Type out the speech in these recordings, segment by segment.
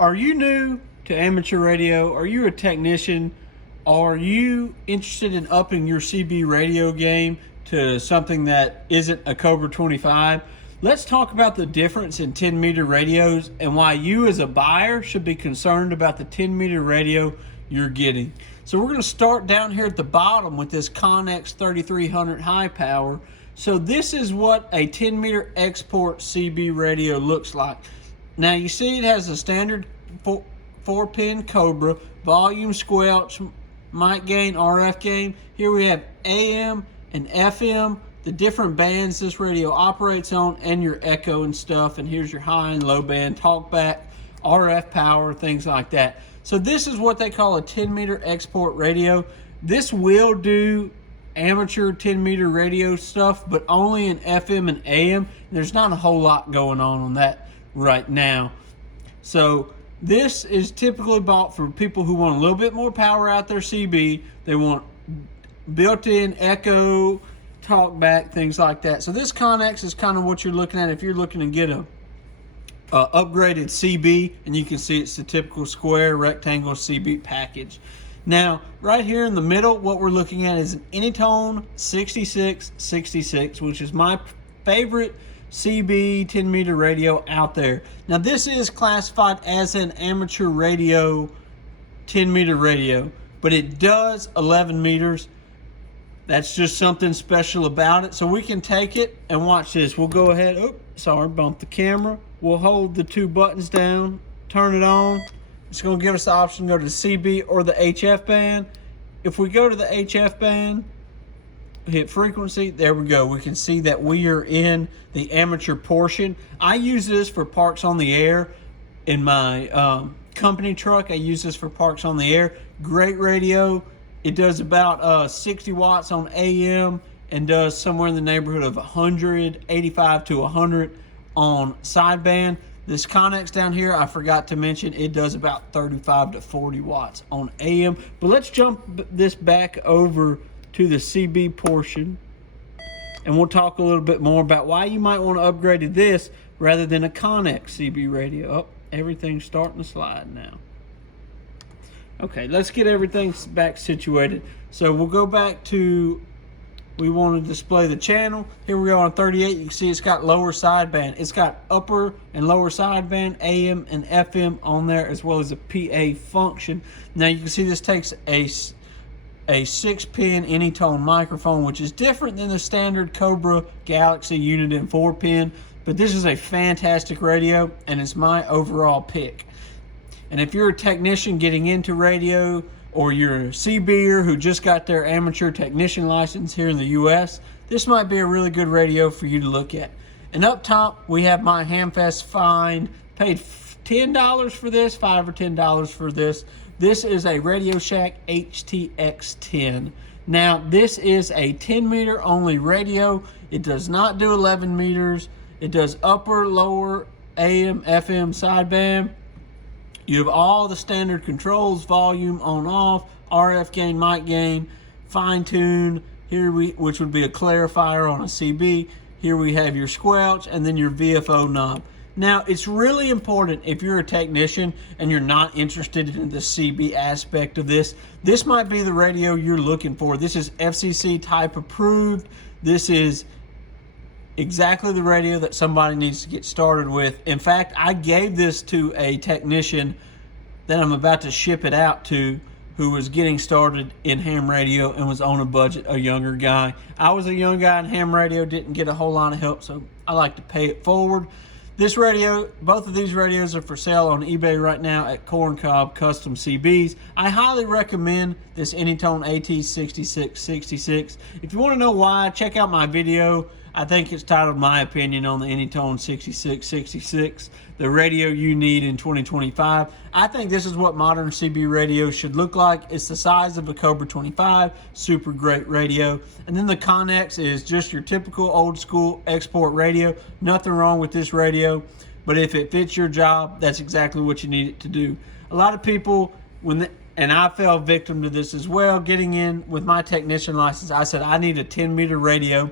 Are you new to amateur radio? Are you a technician? Are you interested in upping your CB radio game to something that isn't a Cobra 25? Let's talk about the difference in 10 meter radios and why you as a buyer should be concerned about the 10 meter radio you're getting. So we're going to start down here at the bottom with this Connex 3300 high power. So this is what a 10 meter export CB radio looks like. Now you see it has a standard 4-pin Cobra, volume, squelch, mic gain, RF gain. Here we have AM and FM, the different bands this radio operates on, and your echo and stuff. And here's your high and low band, talkback, RF power, things like that. So this is what they call a 10 meter export radio. This will do amateur 10 meter radio stuff, but only in FM and AM. There's not a whole lot going on that right now. So this is typically bought for people who want a little bit more power out their CB. They want built-in echo, talkback, things like that. So this Connex is kind of what you're looking at if you're looking to get a upgraded CB, and you can see it's the typical square rectangle CB package. Now, right here in the middle, what we're looking at is an Anytone 6666, which is my favorite CB 10 meter radio out there. Now, this is classified as an amateur radio 10 meter radio, but it does 11 meters. That's just something special about it. So we can take it and watch this. We'll go ahead. Oops, sorry, bumped the camera. We'll hold the two buttons down, turn it on. It's going to give us the option to go to the CB or the HF band. If we go to the HF band, hit frequency, there we go. We can see that we are in the amateur portion. I use this for parks on the air in my company truck. I use this for parks on the air. Great radio. It does about 60 watts on AM and does somewhere in the neighborhood of 185 to 100 on sideband. This Connex down here, I forgot to mention, it does about 35 to 40 watts on AM. But let's jump this back over to the CB portion, and we'll talk a little bit more about why you might want to upgrade to this rather than a Connex CB radio. Oh, everything's starting to slide now. Okay, let's get everything back situated. So we'll go back to, we want to display the channel. Here we go on 38. You can see it's got lower sideband. It's got upper and lower sideband, AM and FM on there, as well as a PA function. Now you can see this takes a 6-pin Anytone microphone, which is different than the standard Cobra Galaxy unit in 4-pin. But this is a fantastic radio, and it's my overall pick. And if you're a technician getting into radio, or you're a CBer who just got their amateur technician license here in the US, this might be a really good radio for you to look at. And up top, we have my Hamfest find. Paid $10 for this, $5 or $10 for this. This is a Radio Shack HTX10. Now, this is a 10 meter only radio. It does not do 11 meters. It does upper, lower, AM, FM, sideband. You have all the standard controls, volume, on, off, RF gain, mic gain, fine tune, which would be a clarifier on a CB. Here we have your squelch and then your VFO knob. Now, it's really important if you're a technician and you're not interested in the CB aspect of this, this might be the radio you're looking for. This is FCC type approved. This is exactly the radio that somebody needs to get started with. In fact, I gave this to a technician that I'm about to ship it out to, who was getting started in ham radio and was on a budget, a younger guy. I was a young guy in ham radio, didn't get a whole lot of help, so I like to pay it forward. This radio, both of these radios are for sale on eBay right now at Corncob Custom CBs. I highly recommend this Anytone AT6666. If you want to know why, check out my video. I think it's titled My Opinion on the Anytone 6666, the radio you need in 2025. I think this is what modern CB radio should look like. It's the size of a Cobra 25, super great radio. And then the Connex is just your typical old school export radio. Nothing wrong with this radio, but if it fits your job, that's exactly what you need it to do. A lot of people, and I fell victim to this as well, getting in with my technician license, I said I need a 10 meter radio.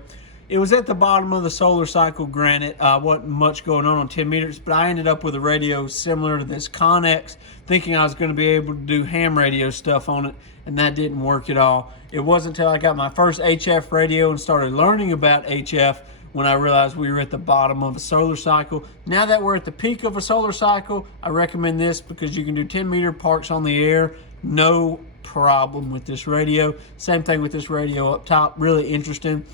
It was at the bottom of the solar cycle, granted. Wasn't much going on 10 meters, but I ended up with a radio similar to this Connex, thinking I was going to be able to do ham radio stuff on it, and that didn't work at all. It wasn't until I got my first HF radio and started learning about HF when I realized we were at the bottom of a solar cycle. Now that we're at the peak of a solar cycle, I recommend this because you can do 10-meter parks on the air, no problem with this radio. Same thing with this radio up top, really interesting.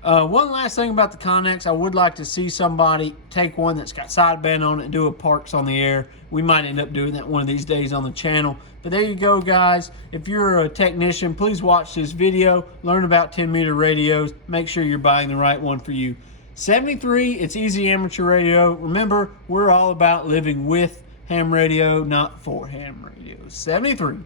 One last thing about the Connex, I would like to see somebody take one that's got sideband on it and do a parks on the air. We might end up doing that one of these days on the channel. But there you go, guys. If you're a technician, please watch this video, learn about 10-meter radios, make sure you're buying the right one for you. 73, it's easy amateur radio. Remember, we're all about living with ham radio, not for ham radio. 73.